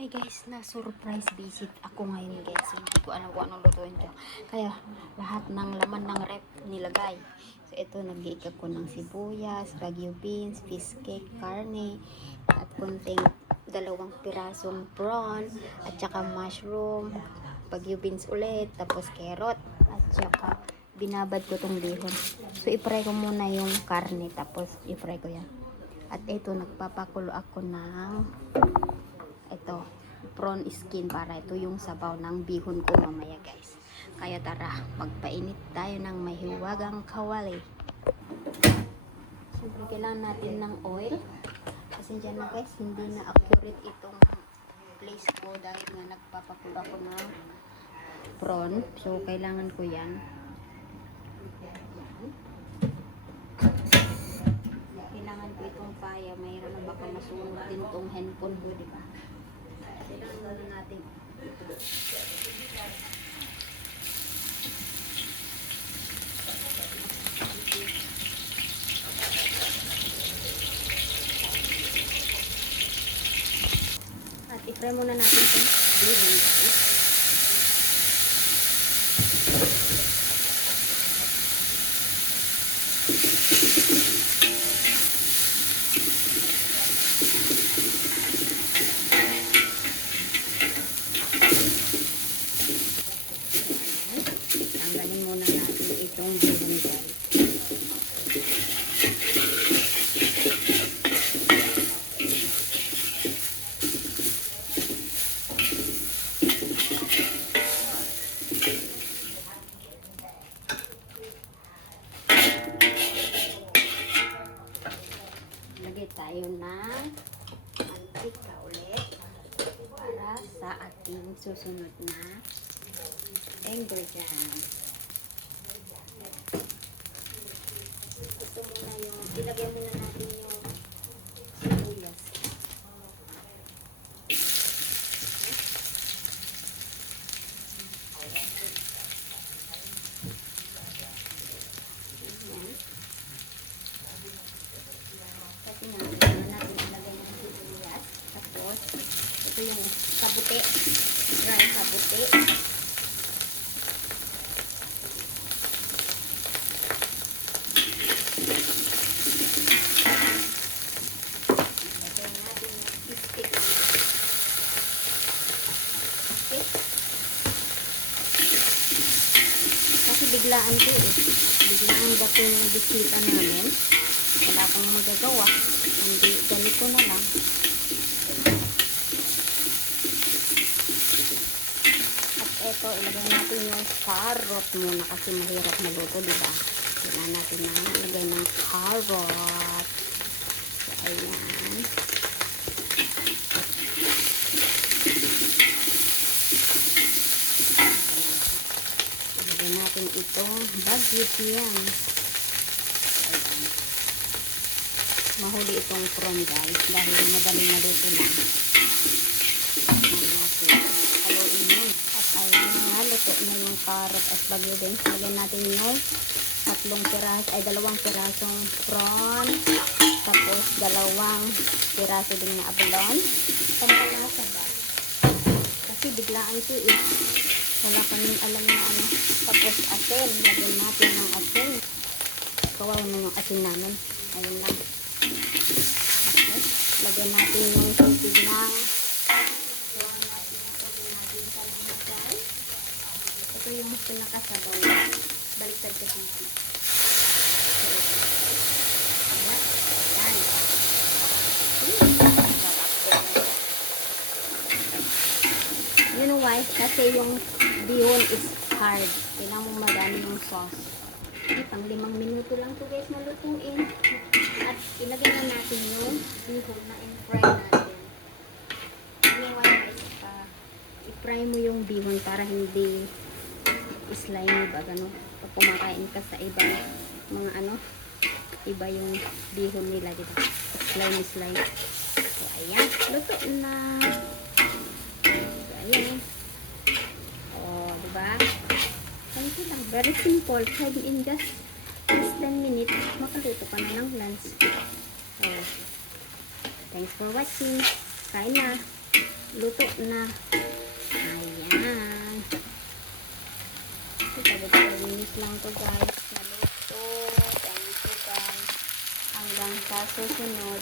Hi guys, na-surprise visit ako ngayon guys. Hindi ko alam kung anong lutuin ko. Kaya lahat ng laman ng rep nilagay. So ito, nag-iikap ko ng sibuyas, bagyo beans, fish cake, karne, at kunting 2 pirasong prawn, at saka mushroom, bagyo beans ulit, tapos carrot, at saka binabad ko tong bihon. So i-fry ko muna yung karne, tapos i-fry ko yan. At ito, nagpapakulo ako ng ito, prawn skin, para ito yung sabaw ng bihon ko mamaya guys. Kaya tara, magpainit tayo ng may hiwagang kawali. Siyempre kailangan natin ng oil. Pasensya na guys, hindi na accurate itong place ko dahil nga nagpapakulo ako ng prawn. So kailangan ko yan. Kailangan ko itong paya. Mayroon na baka masunog din itong handphone ko, diba? Kailangan na natin ito. At i-fry muna natin itong bihon guys. Tanggalin muna natin itong bihon guys. Lagay tayo ng mantika ulit para sa ating susunod na ingredients. Ito muna yung, ilagay muna natin yung sibuyas. Kasi natin ilagay ng sibuyas. Tapos, ito yung kabuti. Dry kabuti. Kasi biglaan ko eh. Biglaan dating yung bisita namin. Wala akong magagawa. Hindi, ganito na lang. At eto, ilagay natin yung carrot muna kasi mahirap maluto, diba? Kailangan natin na ilagay ng carrot. So, ayan. Ilagay natin itong bagyo beans. Ayan. Mahuli itong prawn guys dahil madaling maluto lang. Haluin yun. At ayan, naluto na yung carrot at bagyo beans. Lagyan natin yung 2 pirasong prawn, tapos 2 piraso din na abalon. Pampalasa ba? Kasi biglaan ito eh. Wala kaming alam na ano. Tapos asin. Lagyan natin ng asin. Kawaw na yung asin namin. Ayun lang. Okay. Lagyan natin yung tubig ng ito yung pinakasabaw. Baliktad kasi natin. You know why? Kasi yung bihon is hard. Kailangan mo madami yung sauce. Okay, pang 5 minuto lang to guys malutuin. At ilagay na natin yung bihon na in-fry natin. You know why guys? I-fry mo yung bihon para hindi slimy ba gano'n. Pag kumakain ka sa iba mga ano, iba yung bihon nila, diba? Slimy. So ayan, luto na. So ayan. Oh, diba? Ganito lang, very simple. Pwede in just 10 minutes, makaluto ka na ng lunch. So, thanks for watching. Kain na. luto na. Ayan. Ito, 3 minutes lang to guys. Naluto. Thank you guys. Hanggang sa susunod.